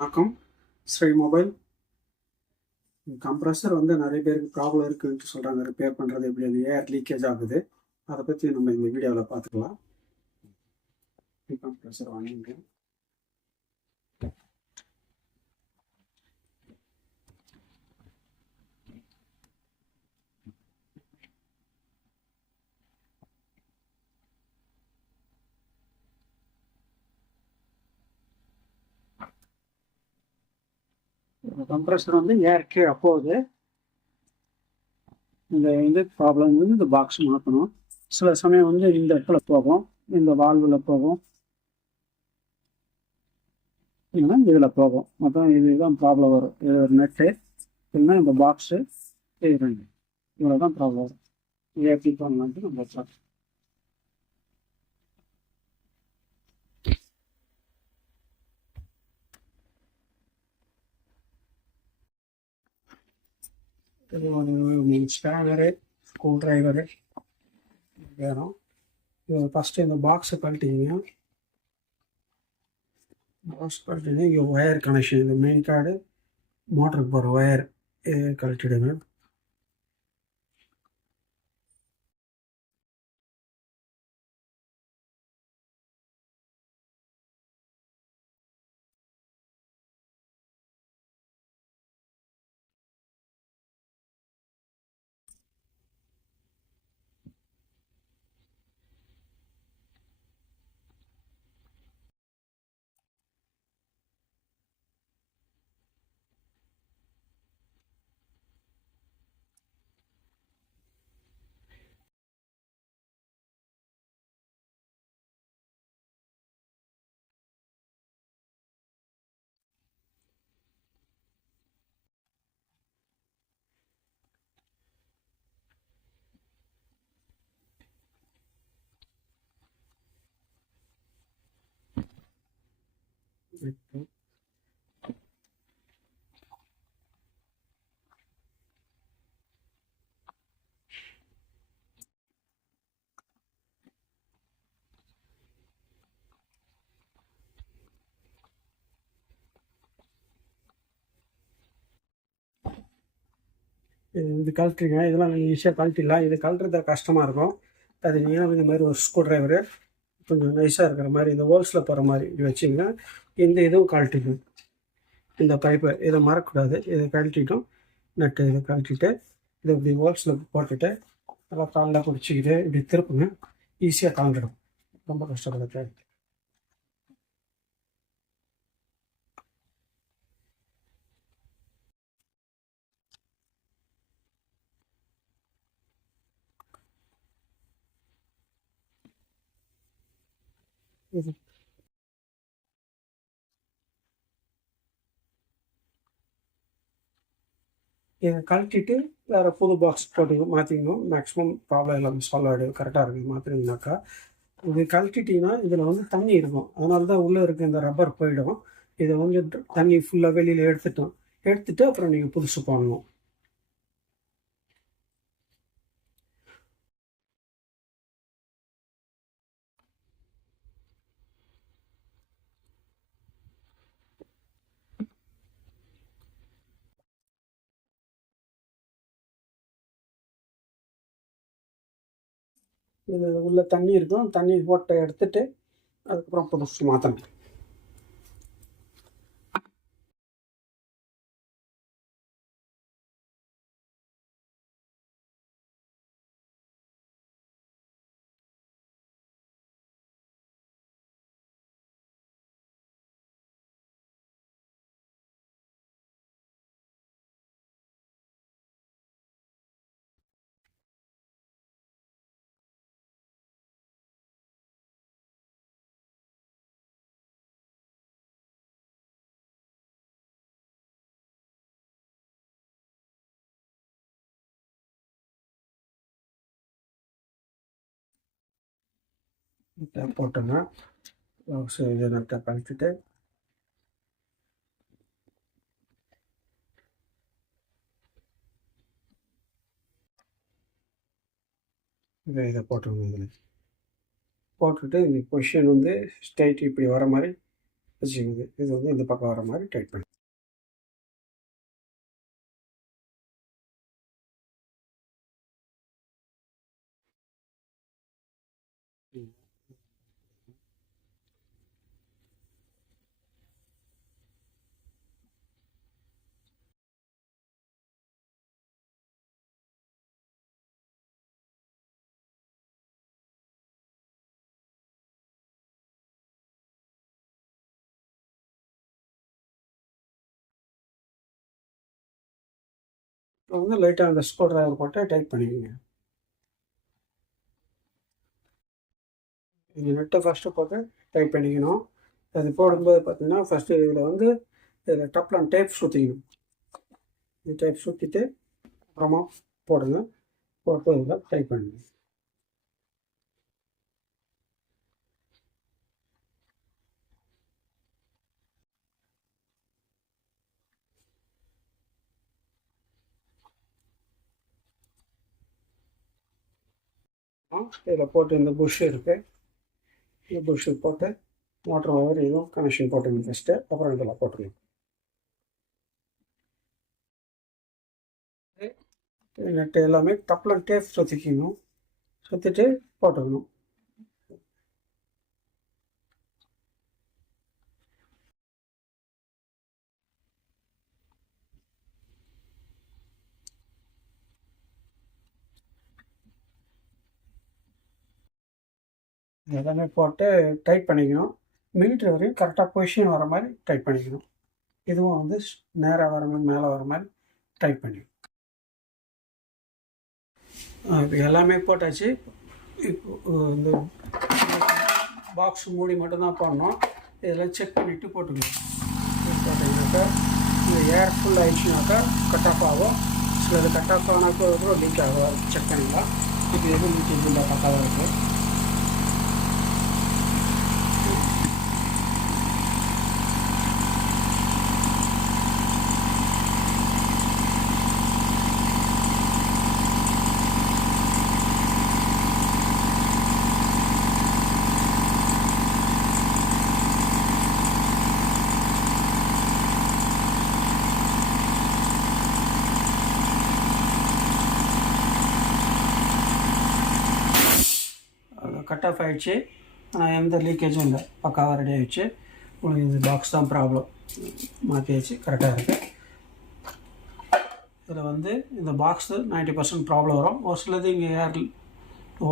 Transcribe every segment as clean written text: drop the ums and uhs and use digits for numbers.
வணக்கம். Sri mobile. Compressor நிறைய பேருக்கு ப்ராப்ளம் இருக்குன்ட்டு சொல்கிறாங்க. ரிப்பேர் பண்ணுறது எப்படி, அது ஏர் லீக்கேஜ் ஆகுது, அதை பற்றி நம்ம இந்த வீடியோவில் பார்த்துக்கலாம். கம்ப்ரஸர் வாங்கிங்க. கம்ப்ரஸர் ஏர் கீழே போகுது. இந்த ப்ராப்ளம் இந்த பாக்ஸ் மாற்றணும். சில சமயம் இந்த இடத்துல போகும், இந்த வால்வில் போகும், இல்லைன்னா இதில் போகும். மொத்தம் இதுதான் ப்ராப்ளம் வரும். இது ஒரு நெட்டு, இல்லைன்னா இந்த பாக்ஸு, இது ரெண்டு, இவ்வளோ தான் ப்ராப்ளம் வரும். இது எப்படி பண்ணலான்ட்டு நம்ம பார்க்கலாம். ஸ்பேனரு, ஸ்க்ரூ ட்ரைவரு வேணும். இது ஃபஸ்ட்டு இந்த பாக்ஸை கழட்டிங்க. பாக்ஸ் கழட்டினா இங்கே ஒயர் கனெக்ஷன், இந்த மெயின் கார்டு மோட்டருக்கு போகிற ஒயர் கழட்டிடுங்க. இது கழட்டுறீங்க. இதெல்லாம் நீங்கள் ஈஸியாக கழட்டிடலாம். இது கழட்டுறது கஷ்டமாக இருக்கும். அது நீங்கள் இந்த மாதிரி ஒரு ஸ்க்ரூ ட்ரைவரு கொஞ்சம் நைஸாக இருக்கிற மாதிரி, இந்த ஹோல்ஸில் போகிற மாதிரி இது வச்சிங்கன்னா இந்த இதுவும் கழட்டிக்கும். இந்த பைப்பை இதை மறக்கக்கூடாது. இதை கழட்டிட்டோம். நட்டு இதை கழட்டிட்டு இதை இப்படி ஹோல்ஸில் போட்டுட்டு நல்லா காலில் பிடிச்சிக்கிட்டு இப்படி திருப்புங்க. ஈஸியாக கலந்துடும். ரொம்ப கஷ்டப்படாது. இது இதை கழட்டிட்டு வேறு புது பாக்ஸ் போட்டு மாற்றிக்கணும். மேக்ஸிமம் ப்ராப்ளம் இல்லாமல் சால்வ் ஆகிடும். கரெக்டாக இருக்குது மாற்றினீங்கனாக்கா. இது கழட்டிட்டிங்கன்னா இதில் தண்ணி இருக்கும். அதனால தான் உள்ளே இருக்க இந்த ரப்பர் போயிடும். இதை தண்ணி ஃபுல்லாக வெளியில் எடுத்துட்டு அப்புறம் நீங்கள் புதுசு போடணும். இது உள்ள தண்ணி இருக்கும். தண்ணி போட்டு எடுத்துட்டு அதுக்கப்புறம் புதுசு மாற்றணும். போட்டுங்க. இதை நட்டை கழிச்சுட்டு இதை போட்டுருங்க. இதில் போட்டுட்டு இந்த பொசிஷன் ஸ்ட்ரைட் இப்படி வர மாதிரி வச்சுக்கோங்க. இது வந்து இந்த பக்கம் வர மாதிரி டைட் பண்ணி இப்போ வந்து லைட்டாக அந்த ஸ்க்ரூ ட்ரைவர் போட்டு டைட் பண்ணிக்கோங்க. இது நெட்டை ஃபஸ்ட்டு போட்டு டைட் பண்ணிக்கணும். அது போடும்போது பார்த்தீங்கன்னா ஃபஸ்ட்டு இதில் வந்து இதில் டப்லாம் டேப் சுற்றிக்கணும். இந்த டேப் சுற்றிட்டு அப்புறமா போடுங்க. போட்டு இதில் டைட் பண்ணுங்க. இதில் போட்டு இந்த புஷ் இருக்குது, இந்த புஷ்ஷு போட்டு மோட்டர் ஒயர் இதுவும் கனெக்ஷன் போட்டுங்க ஃபஸ்ட்டு. அப்புறம் இதில் போட்டுருங்க. நெட்டு எல்லாமே டப்பில் டேப் சுற்றிக்கணும். சுற்றிட்டு போட்டுக்கணும். எல்லாமே போட்டு டைட் பண்ணிக்கணும். மிலிட்ரி வரையும் கரெக்டாக பொசிஷன் வர மாதிரி டைட் பண்ணிக்கணும். இதுவும் வந்து நேராக வர மாதிரி மேலே வர மாதிரி டைட் பண்ணிக்கணும். இப்போ எல்லாமே போட்டாச்சு. இப்போ இந்த பாக்ஸ் மூடி மட்டும்தான் போடணும். இதெல்லாம் செக் பண்ணிவிட்டு போட்டுக்கணும். போட்டிங்கனாக்கா இந்த ஏர் ஃபுல் ஆயிடுச்சுனாக்கா கட் ஆஃப் ஆகும். சிலது கட் ஆஃப் ஆனாக்கா கூட லீக் ஆகும். செக் பண்ணிக்கலாம். இப்போ எதுவும் லீக்கேஜ் இல்லை, பக்காவாக இருக்குது. கட் ஆஃப் ஆகிடுச்சு. ஆனால் எந்த லீக்கேஜும் இல்லை, பக்காவாக ரெடி ஆகிடுச்சு. உங்களுக்கு இந்த பாக்ஸ் தான் ப்ராப்ளம். மாற்றியாச்சு, கரெக்டாக இருக்குது. இதில் வந்து இந்த பாக்ஸு 90% ப்ராப்ளம் வரும். ஒரு சிலது இங்கே ஏர்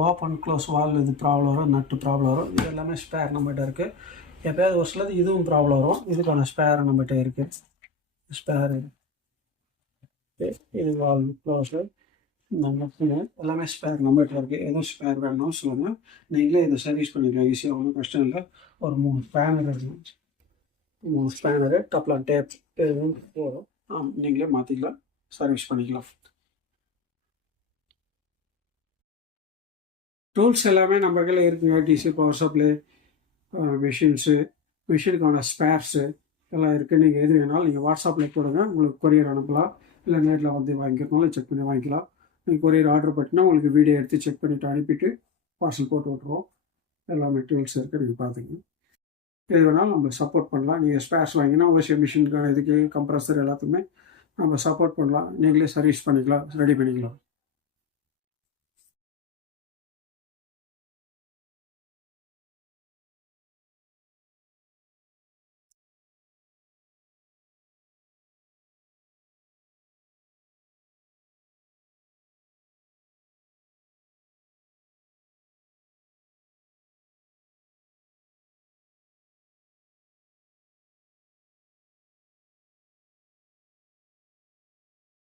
ஓப்பன் க்ளோஸ் வால் இது ப்ராப்ளம் வரும், நட்டு ப்ராப்ளம் வரும். இது எல்லாமே ஸ்பேர் நம்மகிட்ட இருக்குது. எப்போயாவது ஒரு சிலது இதுவும் ப்ராப்ளம் வரும். இதுக்கான ஸ்பேர் நம்மகிட்ட இருக்குது. ஸ்பேர் இது வால் க்ளோஸு நம்ம எல்லாமே ஸ்பேர் நம்மகிட்ட இருக்குது. எதுவும் ஸ்பேர் வேணும்னு சொல்லுங்கள், நீங்களே இதை சர்வீஸ் பண்ணிக்கலாம் ஈஸியாக. ஒன்றும் கஷ்டம் இல்லை. ஒரு 3 ஸ்பேனர் இருக்கும். 3 ஸ்பேனரு டப்லாம் டேப் எதுவும் போதும். நீங்களே மாற்றிக்கலாம், சர்வீஸ் பண்ணிக்கலாம். டூல்ஸ் எல்லாமே நம்ம கையில் இருக்குங்க. டிசி பவர் சப்ளை, மிஷினுக்கான ஸ்பேர்ஸு எல்லாம் இருக்குது. நீங்கள் எது வேணாலும் நீங்கள் வாட்ஸ்அப்பில் போடுங்க, உங்களுக்கு கொரியர் அனுப்பலாம். இல்லை நேரில் வந்து வாங்கிக்கிறதுனாலும் செக் பண்ணி வாங்கிக்கலாம். நீங்கள் கொரியர் ஆர்டர் பண்ணினா உங்களுக்கு வீடியோ எடுத்து செக் பண்ணிவிட்டு அனுப்பிட்டு பார்சல் போட்டு விட்ருவோம். எல்லாமே டூல்ஸ் இருக்குது, நீங்கள் பார்த்துக்கணும். எது வேணாலும் நம்ம சப்போர்ட் பண்ணலாம். நீங்கள் ஸ்பேர்ஸ் வாங்கினா உங்கள் மிஷினுக்கான இதுக்கு கம்ப்ரஸர் எல்லாத்துக்குமே நம்ம சப்போர்ட் பண்ணலாம். நீங்களே சர்வீஸ் பண்ணிக்கலாம், ரெடி பண்ணிக்கலாம்.